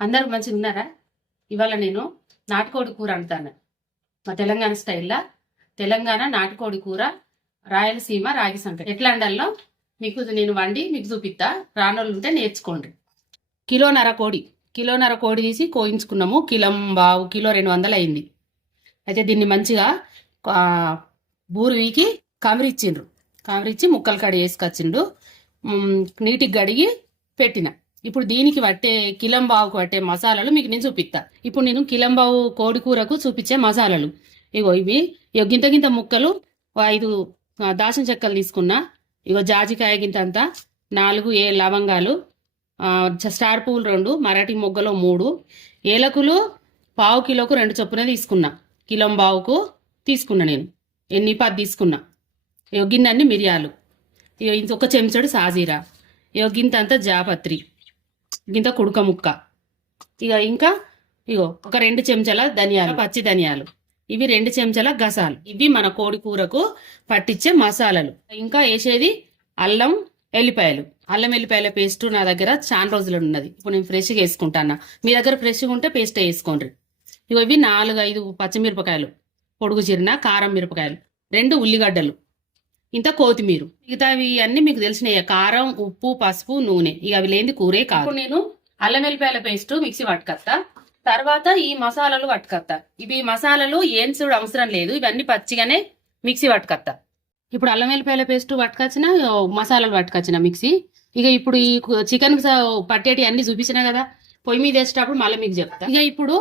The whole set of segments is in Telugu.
అందరూ మంచిగా ఉన్నారా? ఇవాళ నేను నాటుకోడి కూర అంటాను. మా తెలంగాణ స్టైల్లో తెలంగాణ నాటుకోడి కూర రాయలసీమ రాగి సంకటి. ఎట్లా అండాలో మీకు నేను వండి మీకు చూపిస్తా. రానోళ్ళు ఉంటే నేర్చుకోండి. కిలోన్నర కోడి. కిలోన్నర కోడి తీసి కోయించుకున్నాము. కిలం బావు కిలో రెండు వందలు అయింది. అయితే దీన్ని మంచిగా బూరు వీకి కమిరిచ్చిండ్రు కమిరిచ్చి ముక్కలు కడి వేసుకొచ్చిండు నీటికి గడిగి పెట్టిన. ఇప్పుడు దీనికి పట్టే కిలంబావుకు పట్టే మసాలాలు మీకు నేను చూపిస్తా. ఇప్పుడు నేను కిలంబావు కోడి కూరకు చూపించే మసాలాలు. ఇగో ఇవి. ఇగో గింత గింత ముక్కలు. ఐదు ఆ, దాచిన చెక్కలు తీసుకున్నా. ఇగో జాజికాయ గింత అంతా నాలుగు ఏ లవంగాలు. స్టార్ పువ్వులు రెండు మరాఠీ మొగ్గలో మూడు. ఏలకులు పావు కిలోకు రెండు చొప్పున తీసుకున్నా. కిలం బావుకు తీసుకున్నా నేను. ఎన్ని? పది తీసుకున్నా. ఇగో గిన్నె మిరియాలు. ఇగో ఇంత ఒక చెంచడు సాజీరా. ఇగో గింత అంతా జాపత్రి. గింత కుడుక ముక్క. ఇక ఇంకా ఇగో ఒక రెండు చెంచాల ధనియాలు పచ్చి ధనియాలు. ఇవి రెండు చెంచాల గసాలు. ఇవి మన కోడి కూరకు పట్టించే మసాలాలు. ఇంకా వేసేది అల్లం ఎల్లిపాయలు. అల్లం ఎల్లిపాయల పేస్ట్ నా దగ్గర చాలా రోజులు ఉన్నది. ఇప్పుడు నేను ఫ్రెష్గా వేసుకుంటాను మీ దగ్గర ఫ్రెష్గా ఉంటే పేస్ట్ వేసుకోండి. ఇగో ఇవి నాలుగు ఐదు పచ్చిమిరపకాయలు పొడుగు చిరిన కారం మిరపకాయలు రెండు ఉల్లిగడ్డలు. ఇంత కొత్తిమీర. మిగతావి అన్ని మీకు తెలిసినాయి. కారం ఉప్పు పసుపు నూనె. ఇక అవి లేని కూరే కాదు. నేను అల్లం వెల్లిపాయల పేస్ట్ మిక్సీ పట్టుకొస్తా తర్వాత ఈ మసాలాలు పట్టుకొస్తా ఇవి మసాలాలు ఏంచుడు అవసరం లేదు. ఇవన్నీ పచ్చిగానే మిక్సీ పట్టుకొస్తా ఇప్పుడు అల్లం వెల్లిపాయల పేస్ట్ పట్టుకొచ్చిన మసాలాలు పట్టుకొచ్చిన మిక్సీ. ఇక ఇప్పుడు ఈ చికెన్ పట్టేటి అన్ని చూపించిన కదా. పొయ్యి మీద వేసేటప్పుడు మళ్ళీ మీకు చెప్తా. ఇక ఇప్పుడు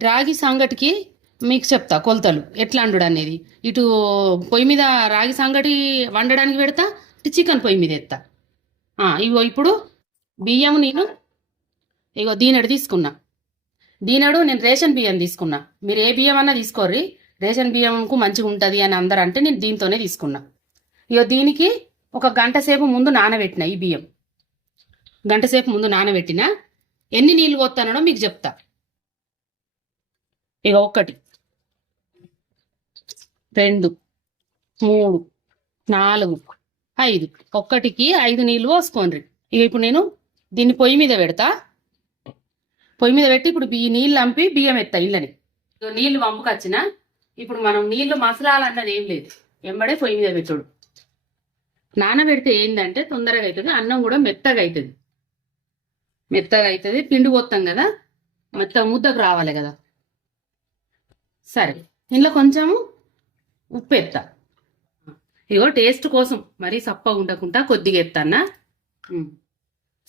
రాగి సంగటికి మీకు చెప్తా కొలతలు. ఎట్లా వండుడు అనేది ఇటు పొయ్యి మీద రాగి సంగటి వండడానికి పెడతా ఇటు చికెన్ పొయ్యి మీద ఎత్తా. ఇగో ఇప్పుడు బియ్యం నేను ఇగో దీనడు తీసుకున్నా. దీనడు నేను రేషన్ బియ్యం తీసుకున్నా. మీరు ఏ బియ్యం అన్నా తీసుకోర్రి. రేషన్ బియ్యంకు మంచిగా ఉంటుంది అని అందరూ అంటే నేను దీంతోనే తీసుకున్నా. ఇగో దీనికి ఒక గంట సేపు ముందు నానబెట్టిన ఈ బియ్యం. గంట సేపు ముందు నానబెట్టిన ఎన్ని నీళ్ళు పోతానో మీకు చెప్తా. ఇక ఒక్కటి. రెండు మూడు నాలుగు ఐదు. ఒక్కటికి ఐదు నీళ్ళు పోసుకోండి. ఇక ఇప్పుడు నేను దీన్ని పొయ్యి మీద పెడతా. పొయ్యి మీద పెట్టి ఇప్పుడు ఈ నీళ్ళు అంపి బియ్యం ఎత్తా ఇళ్ళని. నీళ్ళు వంపుకొచ్చిన ఇప్పుడు మనం నీళ్ళు మసలాలన్నది ఏం లేదు. వెంబడే పొయ్యి మీద పెట్టుడు. నానబెడితే ఏంటంటే తొందరగా అవుతుంది అన్నం కూడా మెత్తగా అవుతుంది మెత్తగా అవుతుంది పిండి పోతాం కదా. మెత్తగా ముద్దకు రావాలి కదా. సరే ఇందులో కొంచెము ఉప్పు ఎత్తా ఇగో టేస్ట్ కోసం మరీ సప్పగా ఉండకుండా కొద్దిగా ఎత్తానా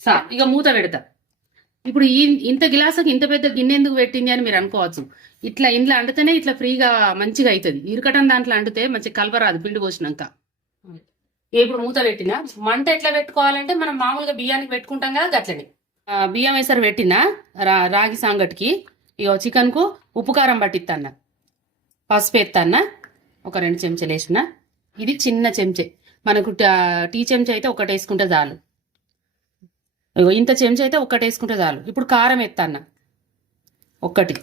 సా ఇక మూత పెడతా. ఇప్పుడు ఈ ఇంత గిలాసకి ఇంత పెద్ద గిన్నె ఎందుకు పెట్టింది అని మీరు అనుకోవచ్చు. ఇట్లా ఇంట్లో అండితేనే ఇట్లా ఫ్రీగా మంచిగా అవుతుంది ఇరుకటం దాంట్లో అండితే మంచి కలపరాదు పిండి కోసినాక ఇప్పుడు మూత పెట్టినా? మంట ఎట్లా పెట్టుకోవాలంటే మనం మామూలుగా బియ్యానికి పెట్టుకుంటాం కదా గట్లని. బియ్యం వేసరి పెట్టినా? రా రాగి సాంగటికి. ఇగో చికెన్కు ఉప్పు కారం పట్టిస్తాన్న పసుపు ఎత్తాన్న. ఒక రెండు చెంచాలు వేసిన. ఇది చిన్న చెంచే. మనకు టీ చెంచా అయితే ఒకటి వేసుకుంటే చాలు. ఇగో ఇంత చెంచా అయితే ఒకటి వేసుకుంటే చాలు. ఇప్పుడు కారం ఎత్తాన్న ఒకటి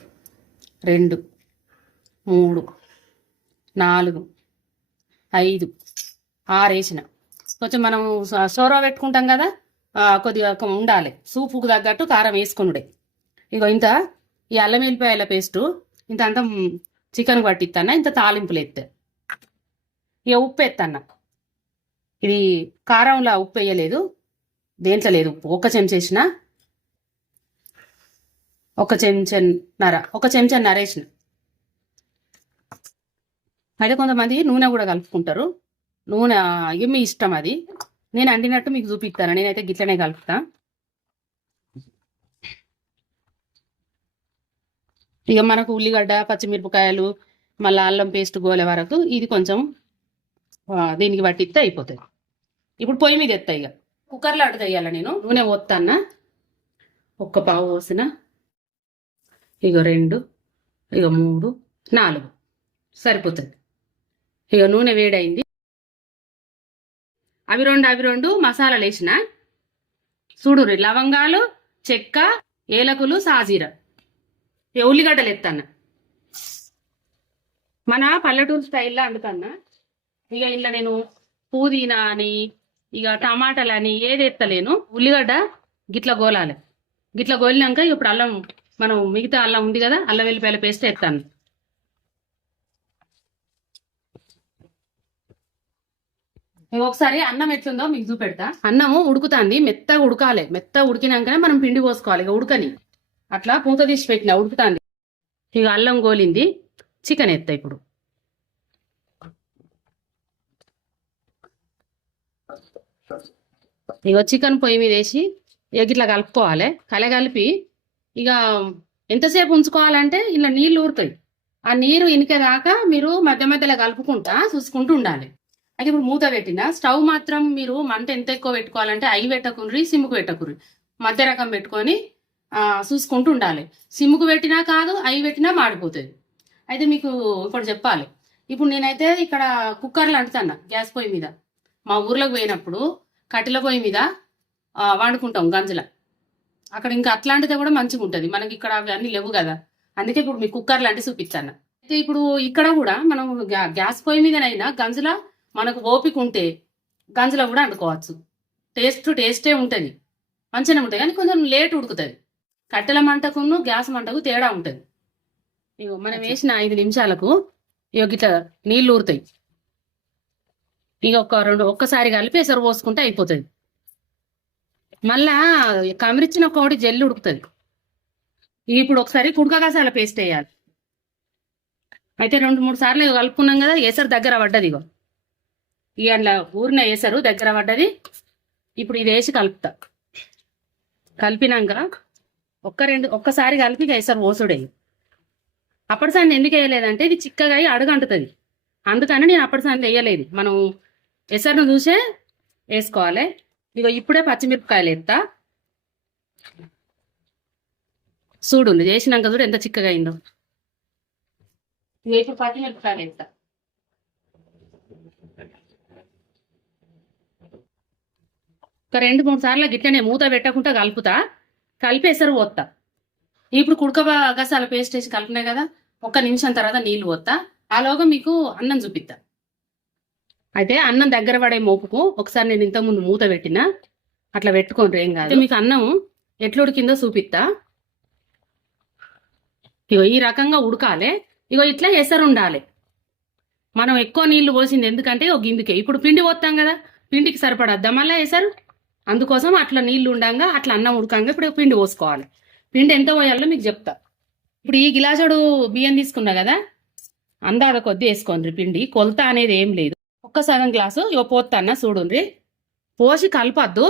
రెండు మూడు నాలుగు ఐదు ఆరు వేసిన. కొంచెం మనం సోరో పెట్టుకుంటాం కదా కొద్దిగా ఉండాలి. సూపుకు తగ్గట్టు కారం వేసుకునుడే. ఇగో ఇంత ఈ అల్లం వెల్లిపాయల పేస్టు ఇంత అంతా చికెన్ పట్టిస్తాన ఇంత తాలింపులు ఎత్తే ఇక ఉప్పు ఎత్తన్న ఇది కారంలో ఉప్పు వేయలేదు దేంట్లో లేదు ఉప్పు. ఒక చెంచా వేసిన ఒక చెంచన్నర ఒక చెంచన్నర వేసిన. అయితే కొంతమంది నూనె కూడా కలుపుకుంటారు. నూనె ఇక మీ ఇష్టం అది. నేను అండినట్టు మీకు చూపిస్తాను నేనైతే గిట్లనే కలుపుతాను ఇక మనకు ఉల్లిగడ్డ పచ్చిమిరపకాయలు మళ్ళీ అల్లం పేస్ట్ గోలే వరకు ఇది కొంచెం దీనికి పట్టిస్తే అయిపోతుంది. ఇప్పుడు పొయ్యి మీద ఎత్తా ఇక. కుక్కర్లో అడుగు తెయ్యాల నేను? నూనె పోతాన్న ఒక్క పావు పోసిన. ఇక రెండు ఇక మూడు నాలుగు. సరిపోతుంది. ఇక నూనె వేడైంది. అవి రెండు అవి రెండు మసాలాలు వేసిన. చూడు లవంగాలు చెక్క ఏలకులు సాజీరా. ఉల్లిగడ్డలు ఎత్తన్న? మన పల్లెటూరు స్టైల్లో వండుతాన్నా ఇక ఇంట్లో నేను పుదీనా అని ఇక టమాటాలు అని ఏది ఎత్తలేను. ఉల్లిగడ్డ గిట్ల గోలాలి. గిట్ల గోలినాక ఇప్పుడు అల్లం మనం మిగతా అల్లం ఉంది కదా అల్లం వెల్లిపాయల పేస్ట్ ఎత్తాను ఒకసారి అన్నం ఎట్లుందో మీకు చూపెడతా. అన్నము ఉడుకుతాంది మెత్తగా ఉడకాలి. మెత్తగా ఉడికినాకనే మనం పిండి పోసుకోవాలి. ఇక ఉడకని. అట్లా పూత తీసి పెట్టిన ఉడుకుతాంది. ఇక అల్లం గోలింది చికెన్ ఎత్తా ఇప్పుడు. ఇక చికెన్ పొయ్యి మీద వేసి ఇక ఇట్లా కలుపుకోవాలి. కలగలిపి ఇక ఎంతసేపు ఉంచుకోవాలంటే ఇలా నీళ్ళు ఊరుతాయి. ఆ నీరు ఇనికేదాకా మీరు మధ్య మధ్యలో కలుపుకుంటా చూసుకుంటూ ఉండాలి. అయితే ఇప్పుడు మూత పెట్టిన స్టవ్ మాత్రం మీరు మంట ఎంత ఎక్కువ పెట్టుకోవాలంటే అవి పెట్టకుండ్రి సిమ్కు పెట్టకుర్రి. మధ్య రకం పెట్టుకొని చూసుకుంటూ ఉండాలి సిమ్ముకు పెట్టినా కాదు అవి పెట్టినా మాడిపోతుంది అయితే మీకు ఇప్పుడు చెప్పాలి. ఇప్పుడు నేనైతే ఇక్కడ కుక్కర్లు అంటుతాను గ్యాస్ పొయ్యి మీద. మా ఊర్లోకి పోయినప్పుడు కట్టెల పొయ్యి మీద వండుకుంటాం గంజుల. అక్కడ ఇంకా అట్లాంటిదే కూడా మంచిగా ఉంటుంది. మనకి ఇక్కడ అవన్నీ లేవు కదా. అందుకే ఇప్పుడు మీ కుక్కర్ లాంటి చూపించాను అయితే ఇప్పుడు ఇక్కడ కూడా మనం గ్యా- గ్యాస్ పొయ్యి మీదనైనా గంజుల మనకు ఓపిక ఉంటే గంజల కూడా వండుకోవచ్చు. టేస్ట్ టేస్టే ఉంటుంది. మంచిగానే ఉంటుంది. కానీ కొంచెం లేట్ ఉడుకుతుంది. కట్టెల మంటకును గ్యాస్ మంటకు తేడా ఉంటుంది. ఇగో మనం వేసిన ఐదు నిమిషాలకు ఇగో గిట్లా నీళ్ళు ఊరుతాయి. ఇక ఒక రెండు ఒక్కసారి కలిపి ఎసరు పోసుకుంటే అయిపోతుంది. మళ్ళా కమిరిచ్చిన కోడి జల్లి ఉడుకుతుంది. ఇప్పుడు ఒకసారి కుడకగాసాల పేస్ట్ వేయాలి. అయితే రెండు మూడు సార్లు కలుపుకున్నాం కదా ఏసరు దగ్గర పడ్డది ఇగో. ఇక అట్లా ఊరిన వేసరు దగ్గర పడ్డది. ఇప్పుడు ఇది వేసి కలుపుతా. కలిపినాక ఒక్క రెండు ఒక్కసారి కలిపి ఇక ఓసుడే అప్పటి సార్లు ఎందుకు వేయలేదంటే ఇది చిక్కగా అయి అడుగంటుతుంది అందుకని నేను అప్పటి సార్లు వేయలేదు. మనం ఎసరును చూసే వేసుకోవాలి. ఇగో ఇప్పుడే పచ్చిమిరపకాయలు ఎత్తా. చూడు చేసినాక చూడు ఎంత చిక్కగా అయిందో. ఇప్పుడు పచ్చిమిరపకాయలు ఎత్తా. ఒక రెండు మూడు సార్లు గిట్లనే మూత పెట్టకుండా కలుపుతా. కలిపేసరు పోతా ఇప్పుడు కుడక గసాల పేస్ట్ వేసి కలిపినాయి కదా ఒక్క నిమిషం తర్వాత నీళ్ళు పోతా ఆలోగా మీకు అన్నం చూపిస్తా అయితే అన్నం దగ్గర పడే మోపుకు ఒకసారి నేను ఇంతకుముందు మూత పెట్టినా అట్లా పెట్టుకోండి ఏం కాదు. మీకు అన్నం ఎట్లా ఉడికిందో చూపిస్తా ఇగో ఈ రకంగా ఉడకాలి. ఇగో ఇట్లా ఎసరు ఉండాలి. మనం ఎక్కువ నీళ్ళు పోసింది ఎందుకంటే ఒక గిందికే. ఇప్పుడు పిండి పోస్తాం కదా పిండికి సరిపడద్దా? మళ్ళీ ఎసరు? అందుకోసం అట్లా నీళ్ళు ఉండంగా అట్లా అన్నం ఉడకంగా ఇప్పుడు పిండి పోసుకోవాలి. పిండి ఎంత పోయాలో మీకు చెప్తా. ఇప్పుడు ఈ గిలాసుడు బియ్యం తీసుకున్నా కదా అందాద కొద్ది వేసుకోండి పిండి కొలత అనేది ఏం లేదు. ఒక్క సగం గ్లాసు ఇవ పోతాన్న చూడుండ్రి. పోసి కలపద్దు.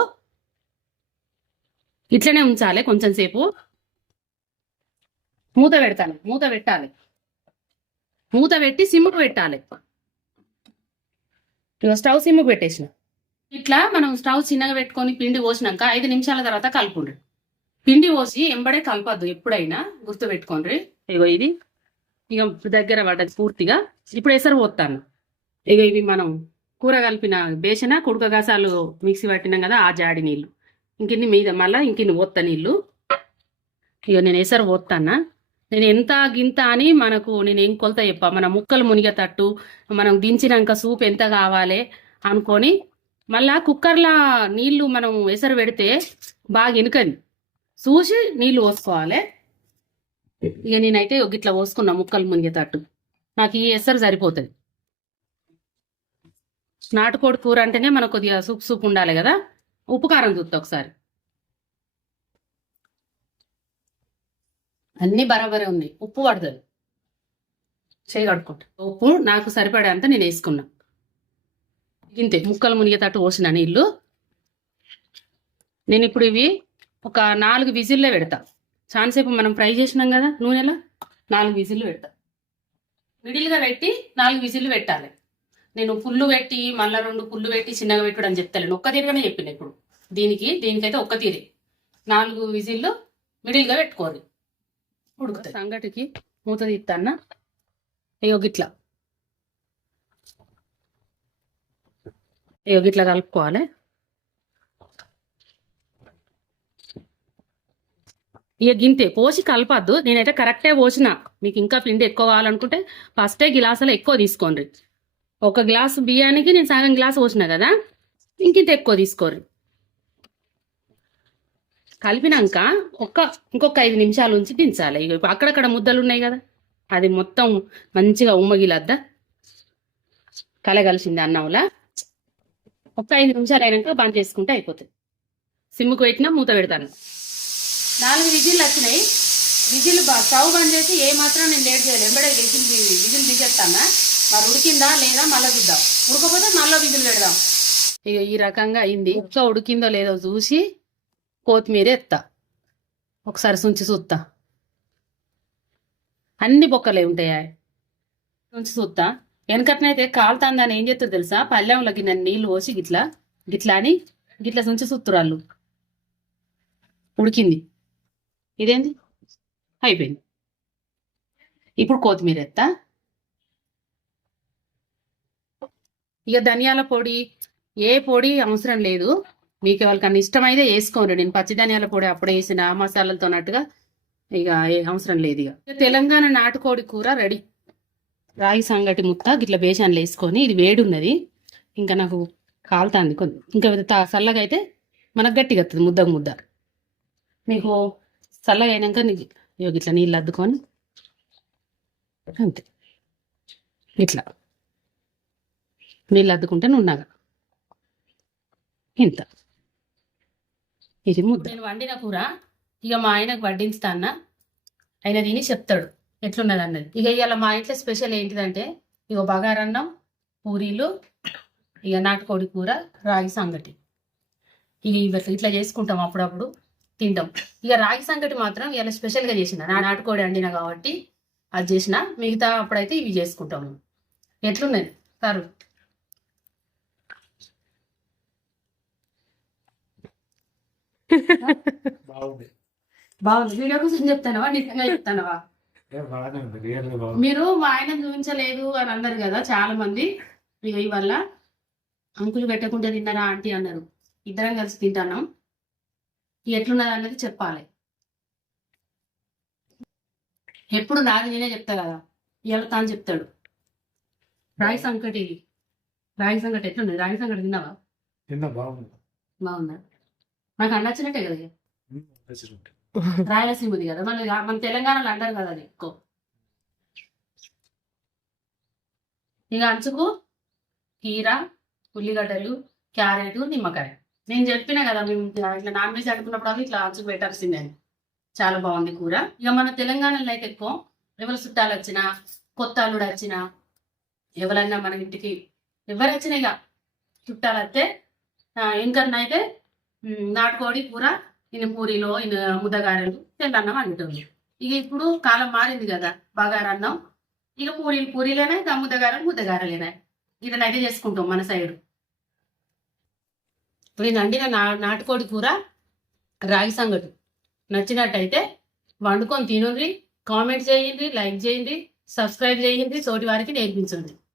ఇట్లనే ఉంచాలి కొంచెం సేపు. మూత పెడతాను మూత పెట్టాలి. మూత పెట్టి సిమ్ముకు పెట్టాలి. స్టవ్ సిమ్ముకు పెట్టేసిన. ఇట్లా మనం స్టవ్ చిన్నగా పెట్టుకొని పిండి పోసినాక ఐదు నిమిషాల తర్వాత కలుపుండ్రి పిండి పోసి ఎంబడే కలపద్దు ఎప్పుడైనా గుర్తు పెట్టుకోండి ఇగో ఇది. ఇక దగ్గర పడ్డది పూర్తిగా. ఇప్పుడు ఎసరు పోతాను. ఇక ఇవి మనం కూర కలిపిన బేసన కుడక గసాలు మిక్సీ పట్టినాం కదా ఆ జాడి నీళ్ళు. ఇంకిన్ని మీద మళ్ళీ ఇంకిన్ని పోత్త నీళ్ళు. ఇక నేను ఎసరు పోతానా నేను ఎంత గింత అని మనకు నేను ఏం కొలత చెప్పా. మన ముక్కలు మునిగేటట్టు మనం దించినాక సూప్ ఎంత కావాలి అనుకొని మళ్ళా కుక్కర్లో నీళ్ళు మనం ఎసరు పెడితే బాగా ఇనుకది చూసి నీళ్ళు పోసుకోవాలి. ఇక నేనైతే ఇట్లా పోసుకున్నా ముక్కలు మునిగేటట్టు. నాకు ఈ ఎసరు సరిపోతుంది. నాటుకోడి కూర అంటేనే మనకు కొద్దిగా సూప్ సూప్ ఉండాలి కదా. ఉప్పు కారం చూస్తా ఒకసారి. అన్ని బరాబరే ఉన్నాయి. ఉప్పు పడుతుంది. చేయి కడుక్కుంటా. ఉప్పు నాకు సరిపడే అంత నేను వేసుకున్నా. ఇంతే ముక్కలు మునిగేటట్టు పోసిన నీళ్ళు. నేను ఇప్పుడు ఇవి ఒక నాలుగు విజిల్లే పెడతా. చాలాసేపు మనం ఫ్రై చేసినాం కదా నూనెలో నాలుగు విజిల్లు పెడతా. మిడిల్గా పెట్టి నాలుగు విజిల్లు పెట్టాలి. నేను పుల్లు పెట్టి మళ్ళీ రెండు పుల్లు పెట్టి చిన్నగా పెట్టుడు అని చెప్తాను ఒక్క తీరుగానే చెప్పిన ఇప్పుడు. దీనికి దీనికైతే ఒక్క తీరే. నాలుగు విజిల్లు మిడిల్గా పెట్టుకోవాలి. ఉడుకుతాయి. సంగటికి మూత తీస్తాన్న అయ్యో గిట్లా ఇట్లా గిట్లా కలుపుకోవాలి. ఇక గింతే పోసి కలపద్దు. నేనైతే కరెక్టే పోసిన. మీకు ఇంకా పిండి ఎక్కువ కావాలనుకుంటే ఫస్టే గిలాసులో ఎక్కువ తీసుకోండి. ఒక గ్లాస్ బియ్యానికి నేను సగం గ్లాస్ పోసిన కదా ఇంకింత ఎక్కువ తీసుకోరు. కలిపినాక ఒక్క ఇంకొక ఐదు నిమిషాలు ఉంచి దించాలి. ఇక అక్కడక్కడ ముద్దలు ఉన్నాయి కదా అది మొత్తం మంచిగా ఉమ్మగిలద్దా? కలగలిసింది అన్నంలా. ఒక ఐదు నిమిషాలు అయినాక బంద్ చేసుకుంటే అయిపోతుంది. సిమ్కు పెట్టినా మూత పెడతాను. నాలుగు విజిల్లు వచ్చినాయి. విజిల్ బా స్టవ్ బంద్ చేసి ఏ మాత్రం నేను లేట్ చేయలేదు. ఎంబడే విజిల్ విజిల్ తీసేస్తానా? మరి ఉడికిందా లేదా మళ్ళీ చూద్దాం. ఉడకపోతే మళ్ళీ విజిల్ పెడదాం. ఇక ఈ రకంగా అయింది. ఇంకా ఉడికిందో లేదో చూసి కొత్తిమీర ఎత్తా. ఒకసారి సుంచి చూస్తా అన్ని బొక్కలే ఉంటాయా? సుంచి చూస్తా వెనకట్నైతే కాలుతాందని ఏం చేస్తారు తెలుసా? పల్లెంలో గిన్నె నీళ్ళు పోసి గిట్లా గిట్లా అని గిట్లా సుంచి సుత్తురాళ్ళు. ఉడికింది. ఇదేంది? అయిపోయింది. ఇప్పుడు కొత్తిమీర ఎత్తా. ఇక ధనియాల పొడి ఏ పొడి అవసరం లేదు. మీకు ఎవరికన్నా ఇష్టమైతే వేసుకోండి. నేను పచ్చి ధనియాల పొడి అప్పుడే వేసిన ఆ మసాలాలతో ఇక ఏ అవసరం లేదు ఇక. తెలంగాణ నాటుకోడి కూర రెడీ. రాగి సంగటి ముత్త గిట్ల బేషన్లు వేసుకొని ఇది వేడి ఉన్నది ఇంకా నాకు కాలుతుంది కొంచెం ఇంకా చల్లగా అయితే మనకు గట్టిగా వస్తుంది ముద్దకు ముద్ద. మీకు చల్లగా అయినాక నీకు ఇగో ఇట్లా నీళ్ళు అద్దుకొని అంతే. ఇట్లా. నీళ్ళు అద్దుకుంటే నున్నగా. ఇంత. ఇది ముద్ద. నేను వండిన కూర ఇక మా ఆయనకు వడ్డించుతాన్న ఆయన తిని చెప్తాడు. ఎట్లున్నది అన్నది ఇక ఇవాళ మా ఇంట్లో స్పెషల్ ఏంటిదంటే ఇక బగారన్నం పూరీలు ఇక నాటుకోడి కూర రాగి సంగటి. ఇక ఇవి ఇట్లా చేసుకుంటాం అప్పుడప్పుడు తింటాం. ఇక రాగి సంగటి మాత్రం ఇలా స్పెషల్గా చేసిన. నా నాటుకోడి వండిన కాబట్టి అది చేసిన. మిగతా అప్పుడైతే ఇవి చేసుకుంటాము ఎట్లున్నది? సారు. బాగుంది. బాగుంది. వీడియో కోసం చెప్తానవా? నిజంగా చెప్తానవా? మీరు మా ఆయన చూపించలేదు అని అన్నారు కదా చాలా మంది. ఇక ఇవల్ల అంకులు పెట్టకుండా తిన్నారా ఆంటీ అన్నారు. ఇద్దరం కలిసి తింటాన్నాం. ఎట్లున్నది అన్నది చెప్పాలి. ఎప్పుడు నాది నేనే చెప్తా కదా. ఇవాళ తాను చెప్తాడు. రాగి సంకటి రాగి సంకటి ఎట్లున్నది? రాగి సంకటి తిన్నావా? తిన్న బాగుంది. బాగుందా? నాకు నచ్చినట్టే కదా రాయలసీమ ఉంది రాయలసీమది కదా. మన మన తెలంగాణలో అంటారు కదా అది ఎక్కువ. ఇక అంచుకు కీర ఉల్లిగడ్డలు క్యారెట్ నిమ్మకాయ. నేను చెప్పిన కదా మేము ఇట్లా నాన్ వెజ్ అనుకున్నప్పుడు ఇట్లా అంచుకు పెట్టాల్సిందే అని. చాలా బాగుంది కూర. ఇక మన తెలంగాణలో అయితే ఎక్కువ ఎవరు చుట్టాలు వచ్చినా కొత్త అల్లుడు వచ్చినా ఎవరైనా మన ఇంటికి ఎవరు వచ్చినా ఇక చుట్టాలు వస్తే ఇంకన్నా అయితే నాటుకోడి కూర ఈయన పూరీలో ఈయన ముద్దగారెలు తెల్లన్నం అంటుంది. ఇక ఇప్పుడు కాలం మారింది కదా బగారన్నం. ఇక పూరీలు పూరీలేనా ఇక ముద్దగారెలు ముద్దగారెలేనా. ఇదనైతే చేసుకుంటాం మన సైడు. నేను వండిన నా నాటుకోడి కూర రాగి సంగటి. నచ్చినట్టయితే వండుకొని తినండి కామెంట్ చేయండి లైక్ చేయండి సబ్స్క్రైబ్ చేయండి తోటి వారికి నేర్పించండి.